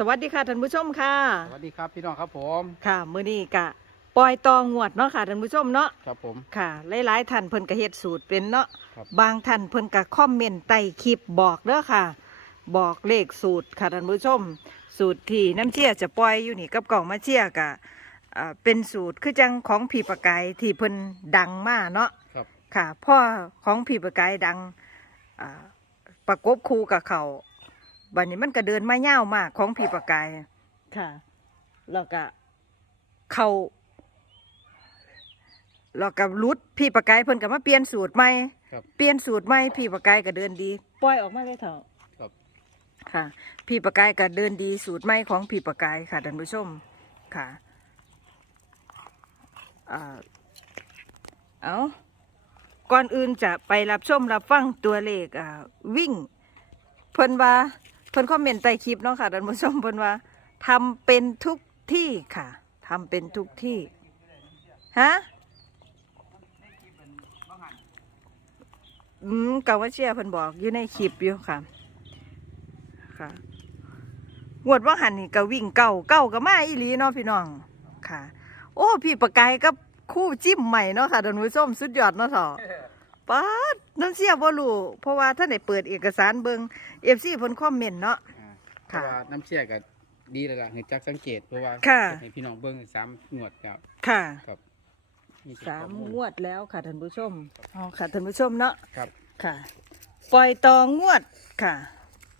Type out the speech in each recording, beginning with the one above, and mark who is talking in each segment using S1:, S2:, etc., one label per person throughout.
S1: สวัสดีค่ะท่านผู้ชมค่ะ
S2: สวัสดีครับพี่น้องครับผม
S1: ค่ะมื้อนี้กะปล่อยตองงวดเนาะค่ะท่านผู้ชมเนาะ
S2: ครับผม
S1: ค่ะหลายๆท่านเพิ่นก็เฮ็ดสูตรเป็นเนาะ
S2: ครับ
S1: บางท่านเพิ่นก็คอมเมนต์ใต้คลิปบอกเด้อค่ะ บอกเลขสูตรค่ะท่านผู้ชม สูตรที่น้ำเชี่ยจะปล่อยอยู่นี่กับกล่องมาเชี่ยกะอ่าเป็นสูตรคือจังของผีประกายที่เพิ่นดังมาเนาะ
S2: ครับ
S1: ค่ะพ่อของผีประกายดังอ่าประกบคู่กับเขา บัดนี้มันก็เดินมาเง่าวมากของผีประกาย ค่ะแล้วก็เขาแล้วก็รุดพี่ประกายเพิ่นก็มาเปลี่ยนสูตรใหม่
S2: ครับ
S1: เปลี่ยนสูตรใหม่พี่ประกายก็เดินดี ปล่อยออกมาเลยเถอะ
S2: ครับ
S1: ค่ะ พี่ประกายก็เดินดีสูตรใหม่ของพี่ประกายค่ะท่านผู้ชมค่ะอ่าเอาก่อนอื่นจะไปรับชมรับฟังตัวเลขอ่าวิ่ง เพิ่นว่า เพิ่นคอมเมนต์ใต้คลิปเนาะค่ะท่านผู้ชมเพิ่นว่าทำเป็นทุกที่ค่ะทำเป็นทุกที่ฮะอืมกาว่าเชียเพิ่นบอกอยู่ในคลิปอยู่ค่ะ ค่ะงวดว่าหันนี่ก็วิ่งเก่าเก่าก็มาอีหลีเนาะพี่น้องค่ะ โอ้ พี่ประกายกับคู่จิ้มใหม่เนาะค่ะท่านผู้ชมสุดยอดเนาะเถอะ ป๊าดน้ำเสียบ่รู้เพราะว่าท่านได้เปิดเอกสารเบิงเอฟซีเพิ่นคอมเมนต์เนาะ
S2: อ่าเพ
S1: ค่ะ
S2: ราะว่าน้ำเชี่ยก็ดีแล้วล่ะเห็นจักสังเกตเพราะว่า
S1: ค่ะ
S2: ให้พี่น้องเบิ้งสามหนวดครับ
S1: ค่ะ
S2: ครับนี่คือ
S1: สาม
S2: ข้อล
S1: งวดแล้วค่ะท่านผู้ชมอ๋อค่ะท่านผู้ชมเนาะ
S2: ครับ
S1: ค่ะ ปล่อยตองงวดค่ะ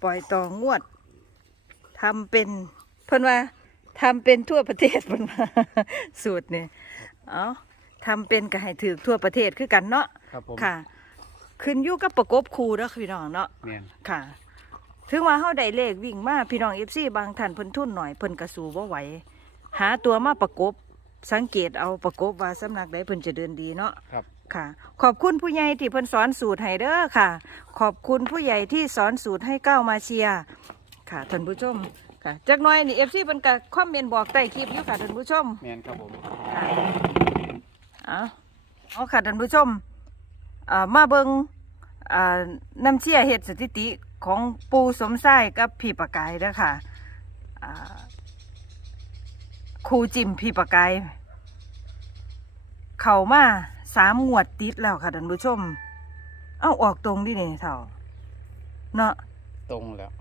S1: ปล่อยตองงวดทำเป็นเพิ่นว่าทำเป็นทั่วประเทศเพิ่นว่า สูตรนี่เอา ทำเป็นก็ให้ถือทั่วประเทศคือกันเนาะ
S2: ครับผม
S1: ค่ะ ขึ้นอยู่กับประกบครูเด้อพี่น้องเนาะ
S2: แม่น
S1: ค่ะ ถึงว่าเฮาได้เลขวิ่งมาพี่น้อง FC บางท่านเพิ่นทุนหน่อยเพิ่นกระสูบ่ไหว หาตัวมาประกบสังเกตเอาประกบว่าสำนักใดเพิ่นจะเดินดีเนาะ
S2: ครับ
S1: ค่ะ ขอบคุณผู้ใหญ่ที่เพิ่นสอนสูตรให้เด้อค่ะ ขอบคุณผู้ใหญ่ที่สอนสูตรให้ก้าวมาเชียร์ค่ะท่านผู้ชมค่ะจักหน่อยนี่ FC เพิ่นก็คอมเมนต์บอกใต้คลิปอยู่ค่ะท่านผู้ชม
S2: แม่นครับผม
S1: ค่ะ เอาเอาค่ะท่านผู้ชมอ่ามาเบิงอ่าน้ำเชี่ยเห็ดสถิติของปูสมไส้กับพี่ปากกายเด้อค่ะอ่าครูจิมพี่ปากกาย เข้ามาสามงวดติดแล้วค่ะท่านผู้ชม เอาออกตรงดิเนี่ยเท่าเนาะ
S2: ตรงแล้ว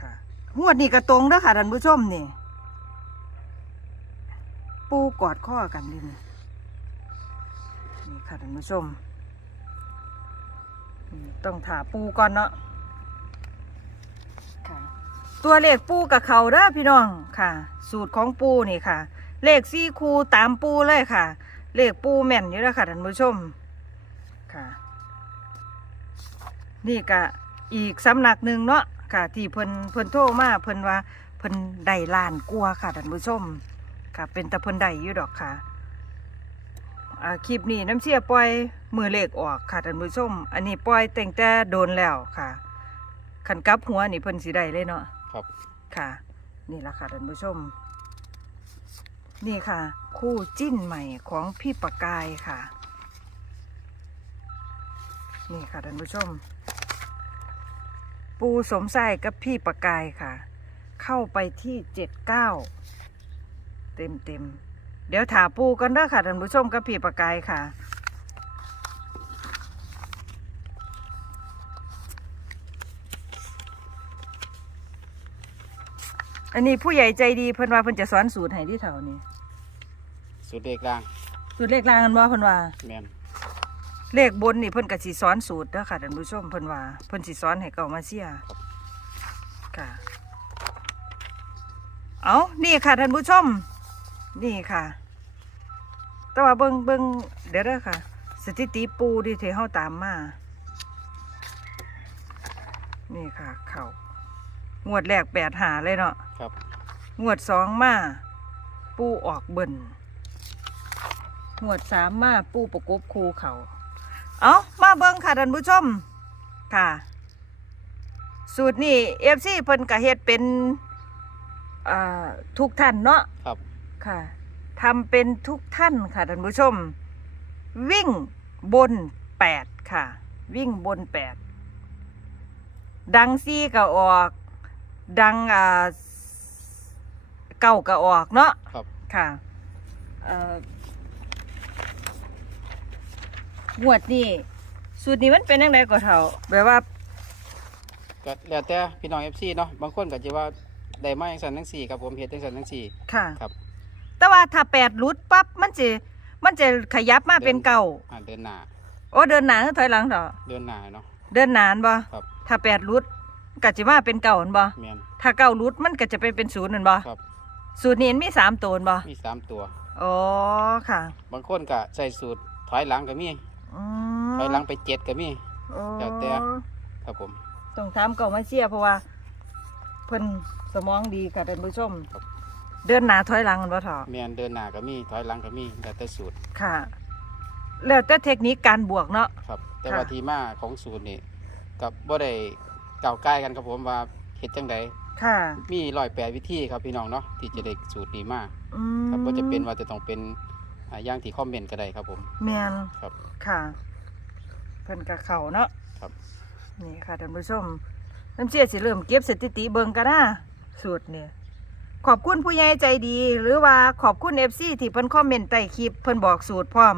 S1: ค่ะงวดนี้ก็ตรงเด้อค่ะท่านผู้ชมนี่ ปูกอดข้อกันดินี่นี่ ค่ะท่านผู้ชม ต้องถาปูก่อนเนาะตัวเลขปูกับเขาเด้อพี่น้องค่ะ สูตรของปูนี่ค่ะ เลขซี่คูตามปูเลยค่ะ เลขปูแม่นอยู่แล้วค่ะท่านผู้ชมค่ะ นี่ก็อีกสำนักหนึ่งเนาะค่ะที่เพิ่นเพิ่นโทรมาเพิ่นว่าเพิ่นได้ลานกลัวค่ะท่านผู้ชมค่ะ เป็นตะเพิ่นได้อยู่ดอกค่ะ คลิปนี้น้ำเชี่ยปล่อยมือเลขออกค่ะท่านผู้ชม อันนี้ปล่อยแต่งแต่โดนแล้วค่ะขันกลับหัวนี่เพิ่นสิได้เลยเนาะ
S2: ครับ
S1: ค่ะ นี่ละค่ะท่านผู้ชม นี่ค่ะ คู่จิ้นใหม่ของพี่ประกายค่ะ นี่ค่ะท่านผู้ชม ปูสมไส้กับพี่ประกายค่ะ เข้าไปที่เจ็ดเก้าเต็มเต็มๆ เดี๋ยวถาปูกันเด้อค่ะท่านผู้ชมกับพี่ประกายค่ะ อันนี้ผู้ใหญ่ใจดีเพิ่นว่าเพิ่นจะสอนสูตรให้ที่แถวนี้
S2: สุดเด็กล่าง
S1: สูตรเลขล่างกันว่าเพิ่นว่า
S2: แม่น
S1: เลขบนนี่เพิ่นก็สิสอนสูตรเด้อค่ะท่านผู้ชมเพิ่นว่าเพิ่นสิสอนให้เก่ามาเสียค่ะ เอานี่ค่ะท่านผู้ชม นี่ค่ะ แต่ว่าเบิ่งเบิ่งเดี๋ยวเด้อค่ะ สถิติปูที่เทเฮาตามมา นี่ค่ะเขางวดแรกแปดหาเลยเนาะ
S2: ครับ
S1: งวดสองมา ปูออกเบิ่นงวดสามมาปูประกบคูเขา เอามาเบิ่งค่ะท่านผู้ชม ค่ะ สูตรนี้เอฟซีเพิ่นกะเฮ็ดเป็นอ่าทุกท่านเนาะ
S2: ครับ
S1: ค่ะทำเป็นทุกท่านค่ะท่านผู้ชม วิ่งบนแปดค่ะ วิ่งบนแปดดังซี่ก็ออก ดังอ่าเก่าก็ออกเนาะ
S2: ครับ
S1: ค่ะเอ่องวดนี่สูตรนี้มันเป็นยังไงก็เท่าแบบว่า
S2: ก็แล้วแต่พี่น้อง FC เนาะบางคนก็จะว่าได้มาจังซั่นจังซี่ครับผมเฮ็ดจังซั่นจังซี่
S1: ค่ะ
S2: ครับ
S1: แต่ว่าถ้าแปดรุดปั๊บมันจะมันจะขยับมาเป็นเก่า
S2: อ่าเดินหน้า
S1: โอ้เดินหน้าหรือถอยหลังเถอะ
S2: เดินหน้าเนาะ
S1: เดินหนานบ่
S2: ครับ
S1: ถ้าแปดรุดก็จะมาเป็นเก่าหั่นบ่
S2: แม่น
S1: ถ้าเก่ารุดมันก็จะไปเป็นศูนย์นั่นบ่
S2: ครับ
S1: สูตรนี้มันมีสามตัวนั่นบ่
S2: มีสามตัว
S1: อ๋อค่ะ
S2: บางคนก็ใส่สูตรถอยหลังก็มี
S1: อืม
S2: ถอยหลังไปเจ็ดก็มี
S1: อ๋อ
S2: แล้วแต่ ครับผม
S1: ต้องถามเก่ามาเชียร์เพราะว่า เพิ่นสมองดีค่ะท่านผู้ชม
S2: ครับ
S1: เดินหน้าถอยหลังกันบ่เถอะ
S2: แม่นเดินหน้าก็มีถอยหลังก็มีแล้วแต่สูตร
S1: ค่ะ แล้วแต่เทคนิคการบวกเนาะ
S2: ครับ แต่
S1: ค่ะ
S2: ว่าที่มาของสูตรนี่กับบ่ได้เก่าวใกล้กันครับผมว่าเฮ็ดจังได
S1: ค่ะ
S2: มีร้อยแปดวิธีครับพี่น้องเนาะที่จะได้สูตรนี้มา
S1: อืม
S2: ครับบ่จะเป็นว่าจะต้องเป็นอ่าอย่างที่คอมเมนต์ก็ได้ครับผม
S1: แมน
S2: ครับ
S1: ค่ะเพิ่นกับเขาเนาะ
S2: ครับ
S1: นี่ค่ะท่านผู้ชมน้ำเชี่ยสิเริ่มเก็บสถิติเบิ่งกันนะสูตรเนี่ย ขอบคุณผู้ใหญ่ใจดี หรือว่าขอบคุณเอฟซีที่เพิ่นคอมเมนต์ใต้คลิปเพิ่นบอกสูตรพร้อม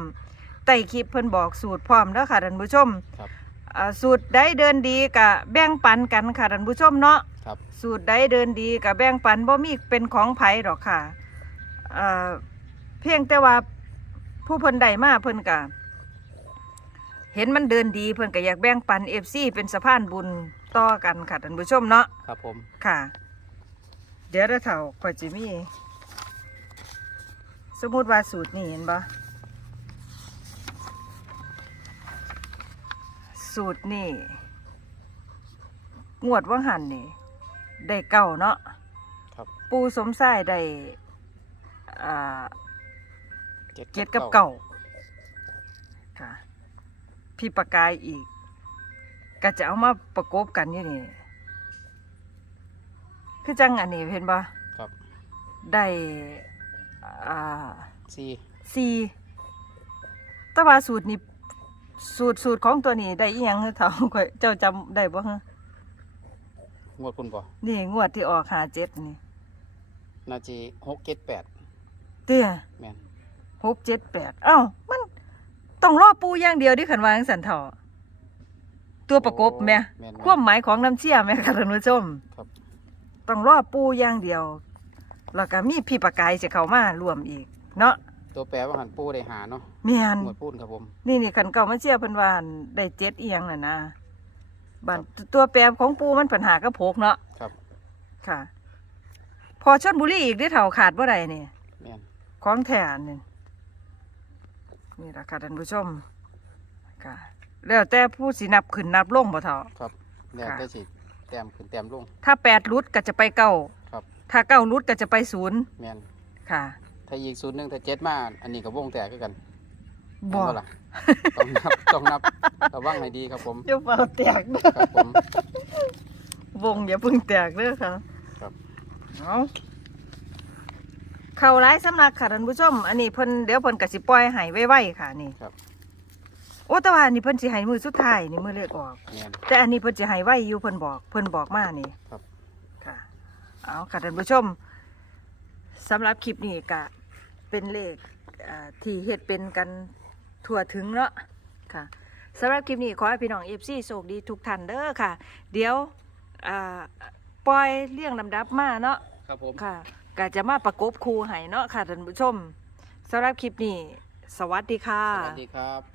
S1: ใต้คลิปเพิ่นบอกสูตรพร้อมแล้วค่ะท่านผู้ชม
S2: ครับ
S1: อ่าสูตรใดเดินดีกะแบ่งปันกันค่ะท่านผู้ชมเนาะ
S2: ครับ
S1: สูตรใดเดินดีกะแบ่งปันบ่มีเป็นของไผหรอกค่ะอ่าเพียงแต่ว่าผู้เพิ่นใดมาเพิ่นกะเห็นมันเดินดีเพิ่นก็อยากแบ่งปันเอฟซีเป็นสะพานบุญต่อกันค่ะท่านผู้ชมเนาะ
S2: ครับผม
S1: ค่ะ เดี๋ยวเราเถ่าข่อยจิมี สมมติว่าสูตรนี้เห็นปะสูตรนี่งวดว่างหันนี่ได้เก่าเนาะ
S2: ครับ
S1: ปูสมชายได้อ่า
S2: เจ็ด
S1: เจ็ดกับเก่าค่ะพี่ประกายอีก ก็จะเอามาประกบกันอยู่นี่ คือจังอันนี้เห็นปะ
S2: ครับ
S1: ได้อ่า
S2: สี่
S1: สี่แต่ว่าสูตรนี้สูตรสูตรของตัวนี้ได้อีหยังเท่าข่อยเจ้าจำได้บ่ฮะ
S2: งวดคุณบ่
S1: นี่งวดที่ออกหาเจ็ดนี่
S2: นาจีหกเจ็ดแปด
S1: เตี้ย
S2: แม่น
S1: หกเจ็ดแปดเอ้ามันต้องรอปูอย่างเดียวที่ขันวาจั่งสันเถาะตัวประกบแม่
S2: แม่น
S1: ความหมายของน้ำเชี่ยแม่ค่ะท่านผู้ชม
S2: ครับ
S1: ต้องรอปูอย่างเดียว แล้วก็มีพี่ประกายจะเข้ามารวมอีก เนาะ
S2: ตัวแปรว่าหันปูได้หาเนาะ
S1: เมียน
S2: งวดพูนครับผม
S1: นี่นี่ขันเก่ามาเชี่ยเพิ่นว่าได้เจ็ดเอียงน่ะนะบันตัวแปรของปูมันปัญหากระโพกเนาะ
S2: ครับ
S1: ค่ะ พอชนบุรีอีกได้เท่าขาดบ่ได้นี่
S2: แม่น
S1: ของแท้นี่นี่แหละค่ะท่านผู้ชมค่ะแล้วแต่ผู้สินับขึ้นนับลงบ่เท่า
S2: ครับแล้ว
S1: ค่ะ
S2: ได้สิ แต้มขึ้นแต้มลง
S1: ถ้าแปดรุดก็จะไปเก้า
S2: ครับ
S1: ถ้าเก้ารุดก็จะไปศูนย์
S2: แม่น
S1: ค่ะ
S2: ถ้าอีกสูตรหนึ่งถ้าเจ็ดมาอันนี้กับวงแตกคือกัน
S1: บ่
S2: แม่นล่ะต้องนับต้องนับระวังให้ดีครับผม
S1: อย่าเฝ้าแตกเด้อ
S2: ครับผม
S1: วงอย่าเพึ่งแตกเด้อค่ะ
S2: ครับ
S1: เอาเข้าร้ายสำนักค่ะท่านผู้ชม อันนี้เพิ่นเดี๋ยวเพิ่นก็สิปล่อยให้ไว้ๆค่ะนี่
S2: ครับ
S1: โอ้แต่ว่าอันนี้เพิ่นสิให้มือสุดท้ายนี่มือเลขออก
S2: แม่น
S1: แต่อันนี้เพิ่นสิให้ไว้อยู่เพิ่นบอกเพิ่นบอกมานี่
S2: ครับ
S1: ค่ะ เอาค่ะท่านผู้ชมสำหรับคลิปนี้ก็เป็นเลขอ่าที่เฮ็ดเป็นกันทั่วถึงเนาะค่ะสำหรับคลิปนี้ขอให้พี่น้อง FC โชคดีทุกท่านเด้อค่ะ เดี๋ยวอ่าปล่อยเรียงลำดับมาเนาะ
S2: ครับผม
S1: ค่ะก็จะมาประกบครูให้เนาะค่ะท่านผู้ชมสำหรับคลิปนี้ สวัสดีค่ะ
S2: สวัสดีครับ